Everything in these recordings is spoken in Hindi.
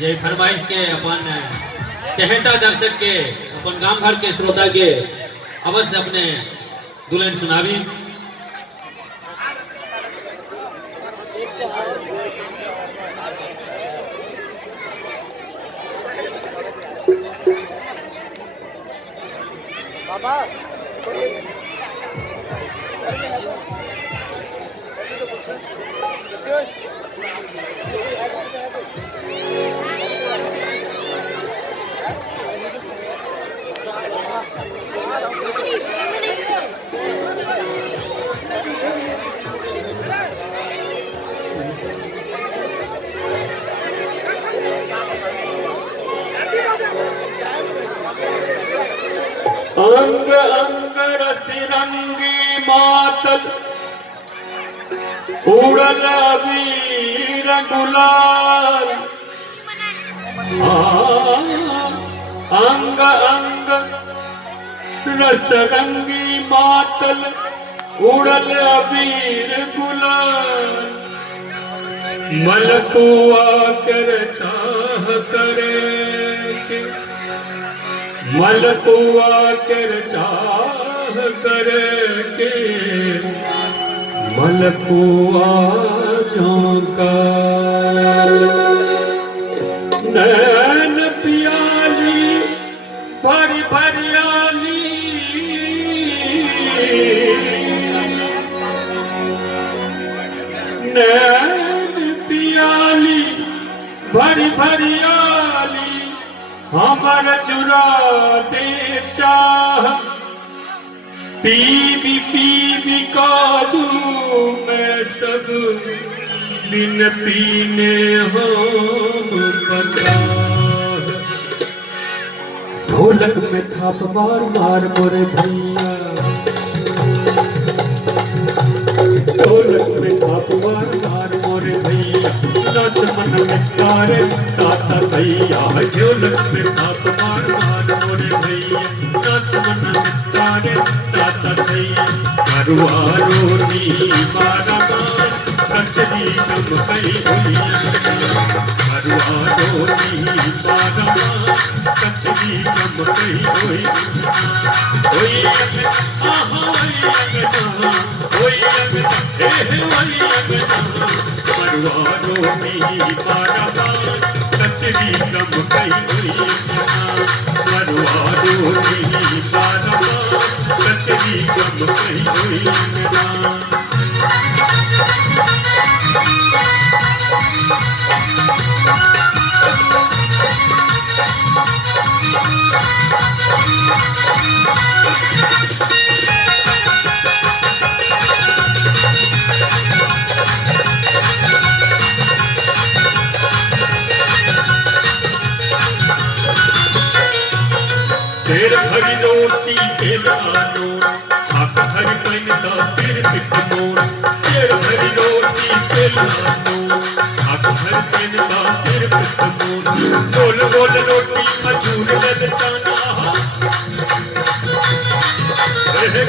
ये फरमाइश के अपन चहेता दर्शक के अपन गांव भर के श्रोता के अवश्य अपने दुल्हन सुनावी। बाबा अंग अंग रस रंगी मातल उड़ल अबीर गुलाल। अंग अंग रस रंगी मातल उड़ल अबीर गुलाल। मलपुआ कर चाह करे के मलपुआ कर चाह करके मलपुआ झांका। नैन पियाली भरी भरियाली नैन पियाली भरी भरियाली हमर चुरा दे चाह। पीबी पीबी काजू मैं सब बिन पीने हम बता। ढोलक में थाप मार मार मोरे भैया। ढोलक में थाप मार मार मोरे भैया। नाच मन में तारे ताता भैया। ढोलक में थाप मार मार मोरे भैया। नाच मन में तारे ताता भैया। मरुआ रोटी मारा मार कचरी कम कई भैया। मरुआ रोटी मारा मार कचरी कम कई भैया। ओई अंगना ओई अंगना हे ओई अंगना। मरुआ रोटी मारा मार कचरी कम कई भैया। मरुआ रोटी मारा मार कचरी कम कई भैया। शेर भरी रोटी केला नोट छाप भरी पैन का फिर पिट नोट। शेर भरी रोटी केला नोट छाप भरी पैन का फिर पिट नोट। गोल गोल रोटी मजूर ललचाना।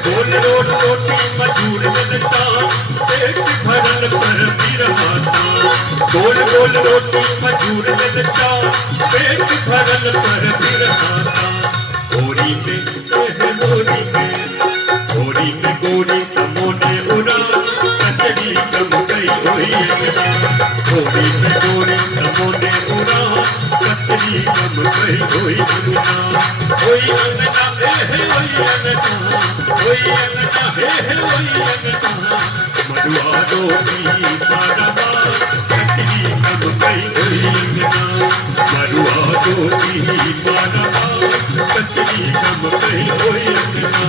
गोल रोल रोटी मजूर ललचाना। पेट भरल पर फिर माता। गोल गोल रोटी मजूर ललचाना। पेट भरल पर फिर माता। गोरी में गोरी तमोने उड़ा कचरी कम कई होई अंगना। गोरी में गोरी तमोने उड़ा कचरी कम कई होई अंगना। होई अंगना हे होई अंगना। होई अंगना हे होई अंगना। मरुआ रोटी मारा मार कचरी कम कई होई अंगना। मरुआ रोटी मारा मार कचरी कम कई होई अंगना।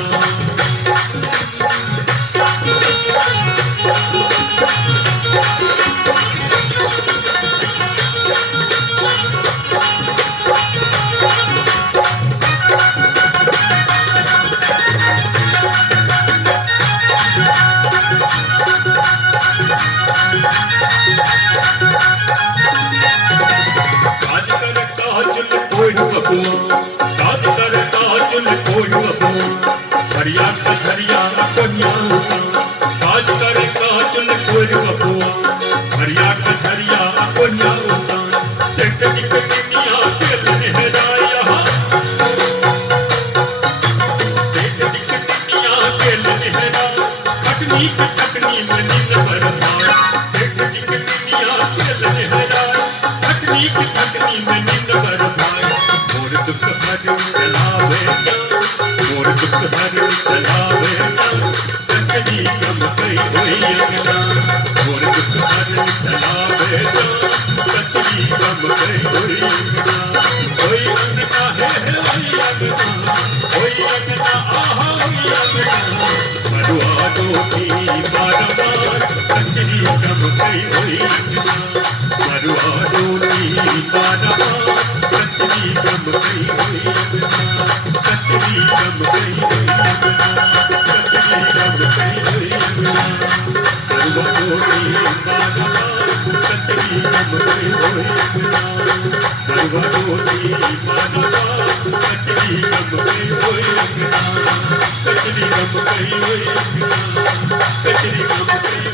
हरिया हरिया कन्या काज करे काजल कोई बबुआ। हरिया हरिया कन्या सेठ जी की खटनी में नींद बरसाए सेठ जी के दुनिया खेलने हराए खटनी की खटनी में नींद बरसाए मोर दुख हर चलावे जा मोर दुख हर चलावे जा कचरी कम कई होई अंगना मोर दुख हर चलावे जा कचरी कम कई होई अंगना होई अंगना है होई अंगना आहा होई अंगना मरुआ डोली बार बार कचरी कम कई होई अंगना मरुआ डोली बार बार कचरी कम कई होई अंगना कचरी कम कई होई अंगना कचरी कम कई होई अंगना मरुआ डोली बार बार कचरी कम कई होई अंगना मरुआ डोली बार बार कचरी कम कई होई अंगना कचरी कम कई होई अंगना कचरी कम कई